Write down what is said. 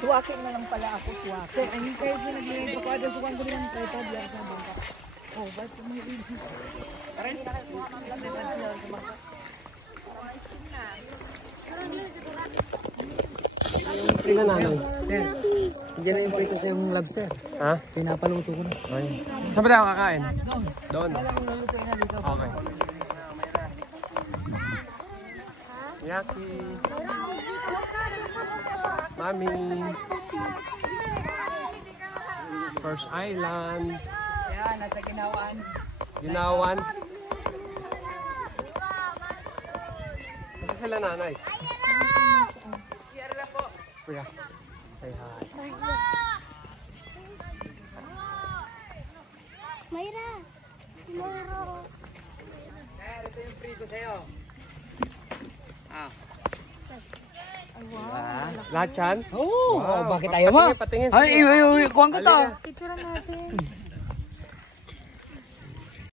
Suwakin na lang pala ako, suwakin. So, ang kayo pinaglilin ko kada sukan ko rin kayo tabi ako sa bangka. Oh, ba't may rin? Para hindi na kayo kuha ng lamay sa dyan. Sino nanay? Sir, hindi na yung prito sa yung lobster. Ha? Pinapaluto ko na. Ay. Saan ba tayo kakain? Doon. Okay. Yaki. Mami. First Island. Yan, nasa Ginawan. Ginawan. Kasi sila nanay. Share lang po. Kuya. Say hi. Mayra! Mayra! Sir, ito yung free ko sa'yo. Lahat yan? Oo! Wow. Bakit ayaw mo? Patingin. Ay, kuhaan ko to. Picture natin.